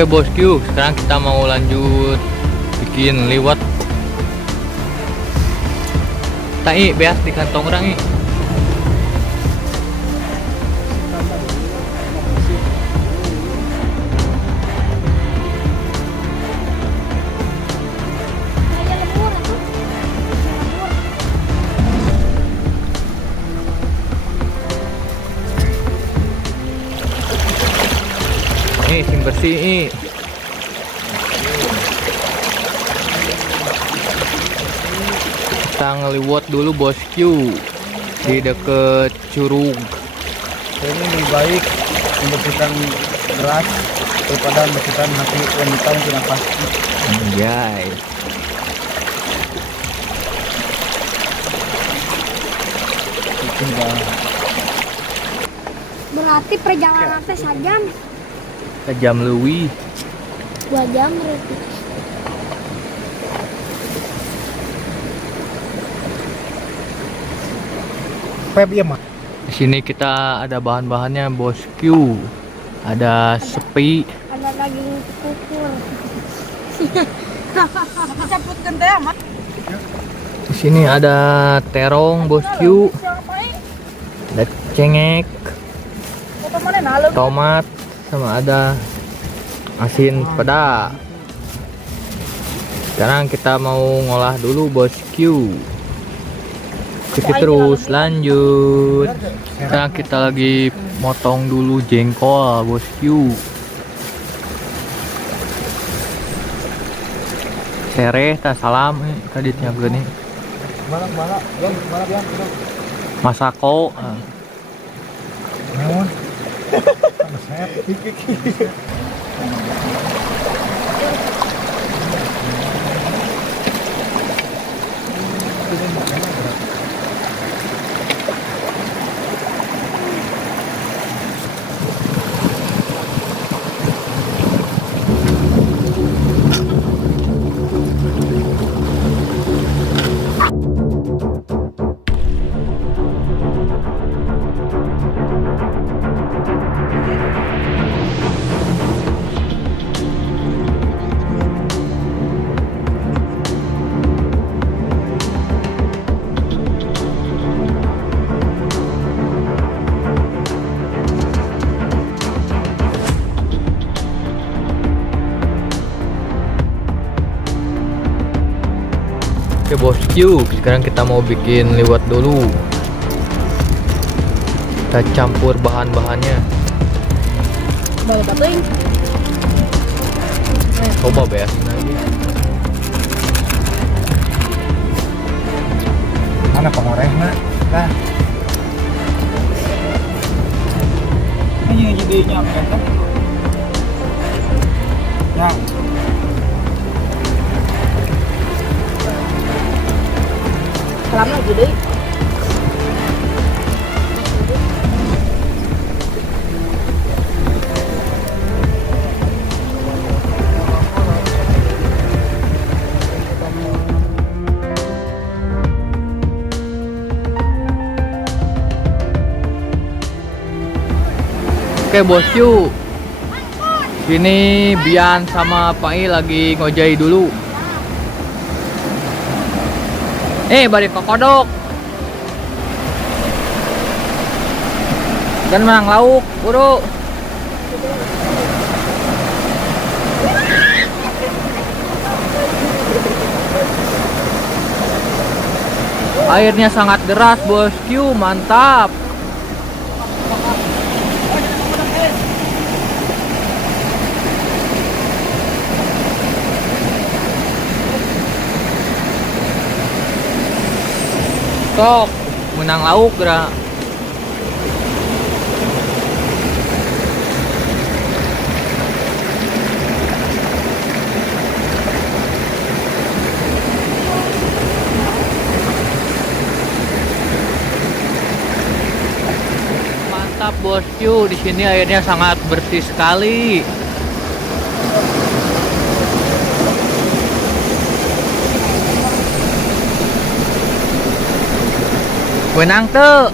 Oke bosku, sekarang kita mau lanjut bikin liwat. Tai beas di kantong orang. Sim bersih. Kita ngeliwat dulu bosku di deket curug. Ini lebih baik membersihkan beras daripada membersihkan hati wanita yang tidak pasti. Anjay. Berarti perjalanan teh sajam. Sejam lebih. 2 jam berarti. Pep ya mah. Di sini kita ada bahan-bahannya bosku. Ada sepi, Ada daging kukur. Cabutkan teh mah. di sini ada terong bosku, ada cengek, tomat, sama ada asin peda. Sekarang kita mau ngolah dulu bosku. Ikuti terus lanjut. Sekarang kita lagi motong dulu jengkol bosku. Sereh tak salam tadi nyaga nih. Balak yang Masako. naon? Oke bosku, sekarang kita mau bikin liwat dulu. Kita campur bahan-bahannya. Balik batuin. Coba beasin lagi. Mana pengorehna? Nah. Ini jadinya kan? Ya. Salam lagi deh. Oke bosku, sini Bian sama Pai lagi ngojai dulu. Balik ke kodok dan menang lauk buru. Airnya sangat deras bosku, mantap. Sok, menang lauk gerak. Mantap bosku, di sini airnya sangat bersih sekali. Wenang tuh.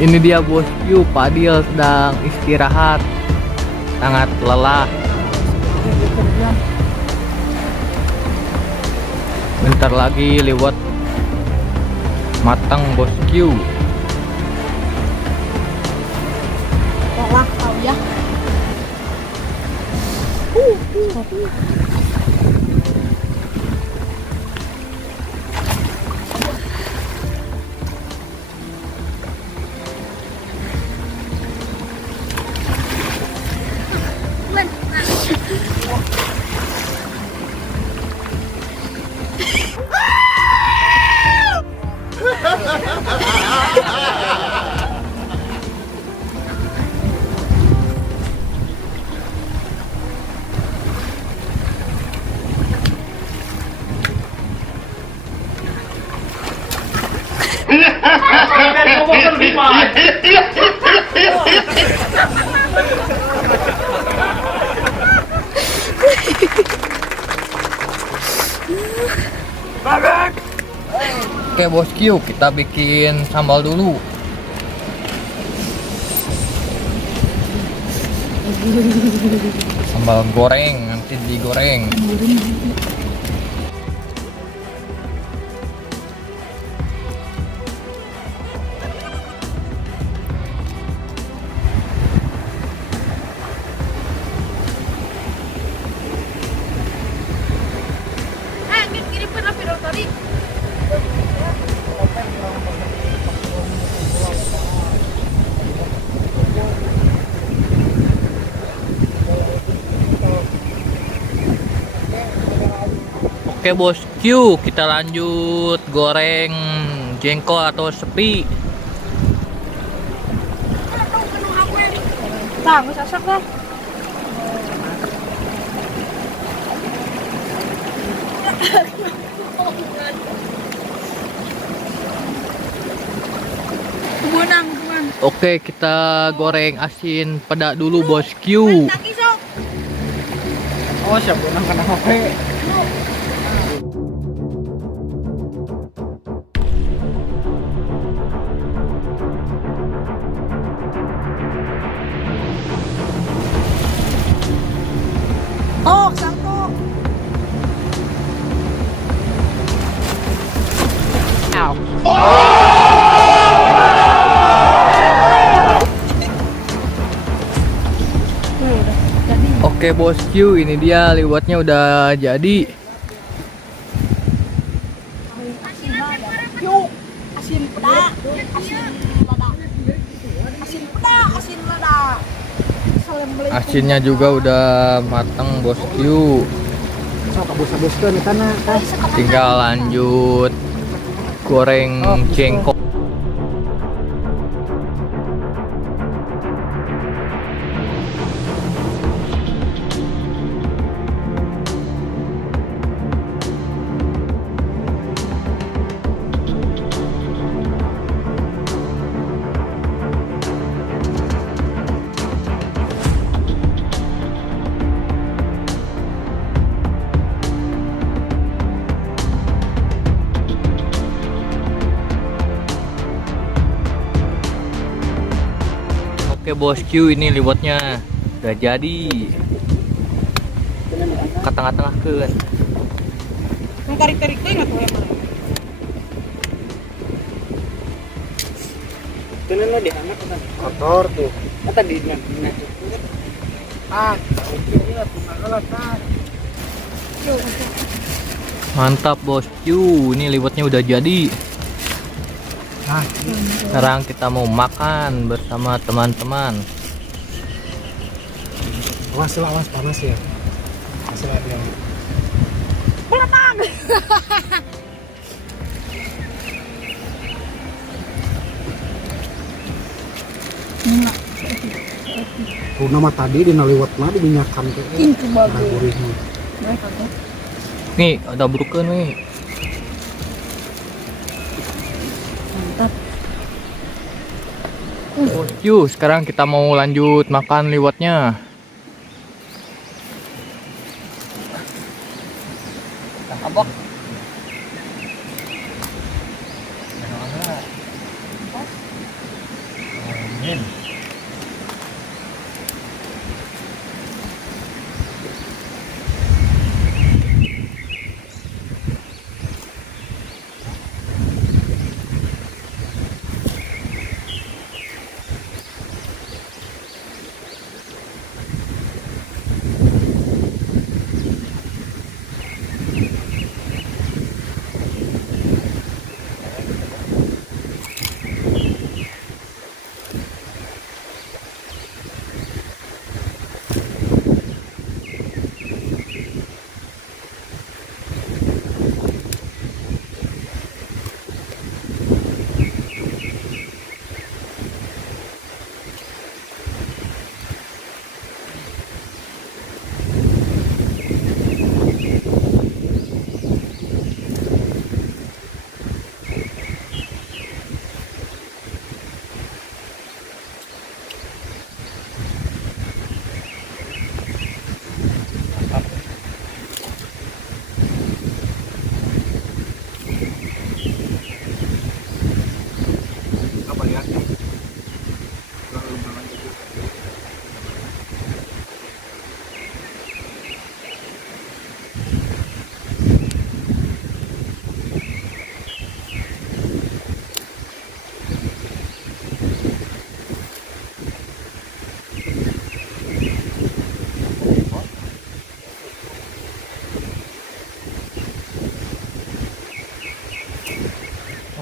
Ini dia bosku, Padil sedang istirahat, sangat lelah. Bentar lagi lewat matang bosku. Lelah kau ya. Oke bosku, kita bikin sambal dulu. Sambal goreng, nanti digoreng. Kirimkan lah video tadi. Oke bosku, kita lanjut goreng jengkol atau sepi. Nah, nggak sasak lah. Kebunan. Oke, kita goreng asin peda dulu bosku. Oh, siap benang kena HP. Oh, sangkuk. Oke bosku, ini dia liwatnya udah jadi. Asinnya juga udah mateng bosku. So kabus-kabuskeun eta na tah. Tinggal lanjut goreng jengkol. Oke bosku, ini liwatnya udah jadi. Ke tengah-tengah kan. Yang tarik-tarik tuh nggak tuh emang. Tenan mah dihangat kan. Kotor tuh. Eta di nah. Ah, ini lah tuh tah. Mantap bosku, ini liwatnya udah jadi. Nah, Sekarang kita mau makan bersama teman-teman. awas panas ya. Asal ada yang Runa mah tadi dina liwat mah diminyakan teh. Itu bagus. Gurih mah. Mereka tuh. Nih, ada burukan nih. Mantap. Bosku, sekarang kita mau lanjut makan liwatnya. Abok.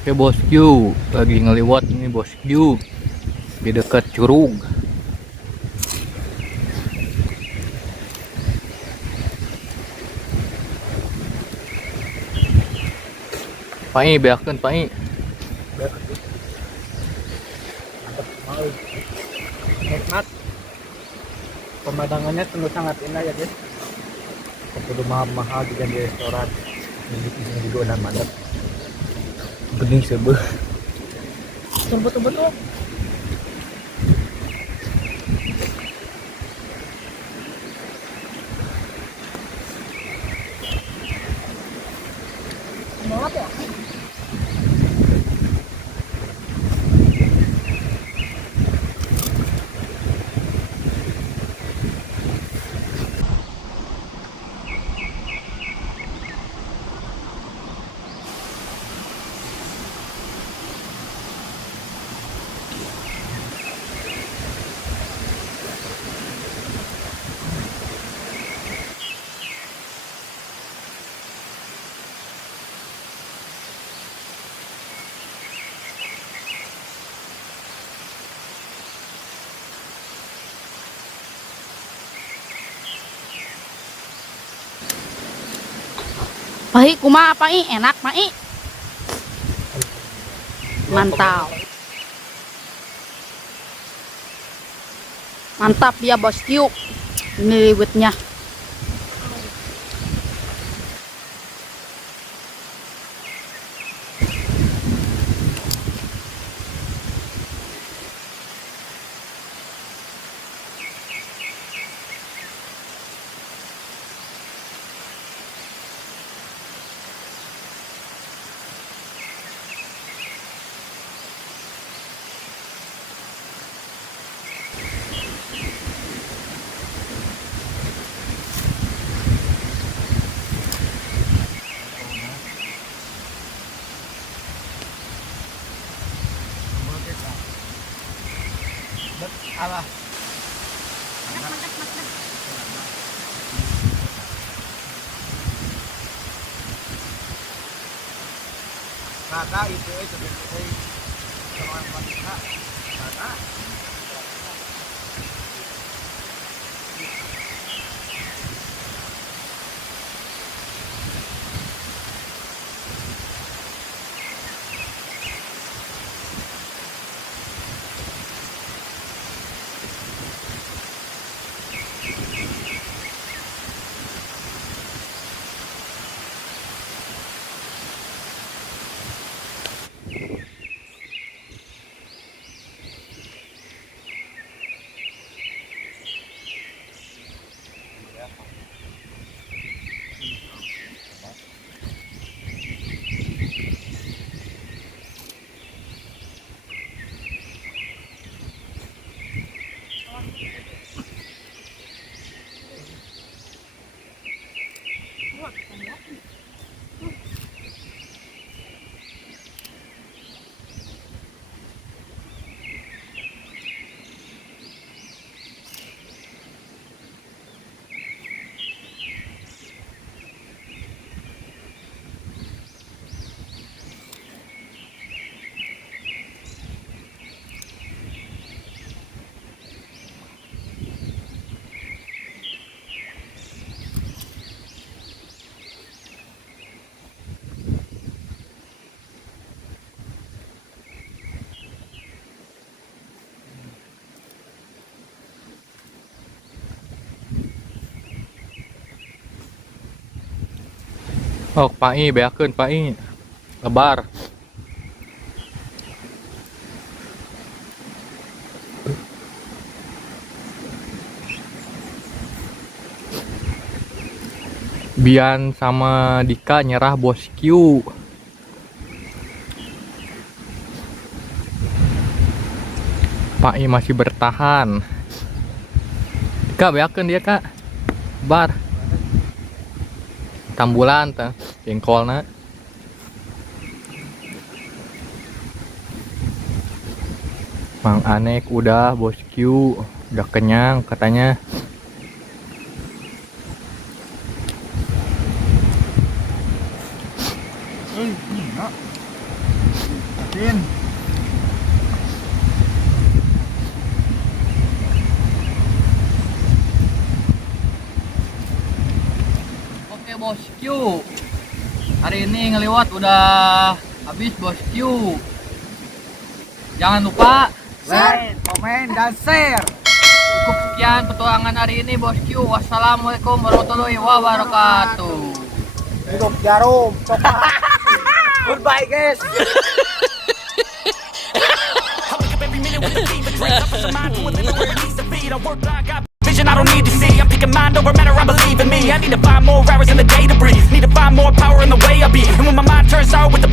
Oke bosku, lagi ngeliwat ini bosku di dekat curug. Pai beakeun pai. nikmat. Pemandangannya sungguh sangat indah ya guys. Kudu mahal-mahal juga di restoran. Ini di sini juga udah mantap. Bening sebeuh. Betul-betul. Banget ya. Pai kumaha Pai? Enak Pai? Mantap. Mantap ya bosku. Ini liwetnya. Alah. Kakak itu sebenarnya orang wanita. Kakak. Oh, Pai, beakeun Pai. Lebar. Bian sama Dika nyerah bosku. Pai masih bertahan. Dika beakeun dia, Kak. Bar. Tambulan teh jengkolna. Mang Anek udah bosku, udah kenyang katanya. Oke bosku, hari ini ngeliwat udah habis bosku. Jangan lupa Like, komen, dan share. cukup sekian petualangan hari ini bosku. Wassalamualaikum warahmatullahi wabarakatuh. Hidup jarum, coba. Goodbye guys. I don't need to see, I'm picking mind over matter, I believe in me. I need to find more hours in the day to breathe. Need to find more power in the way I be. And when my mind turns sour with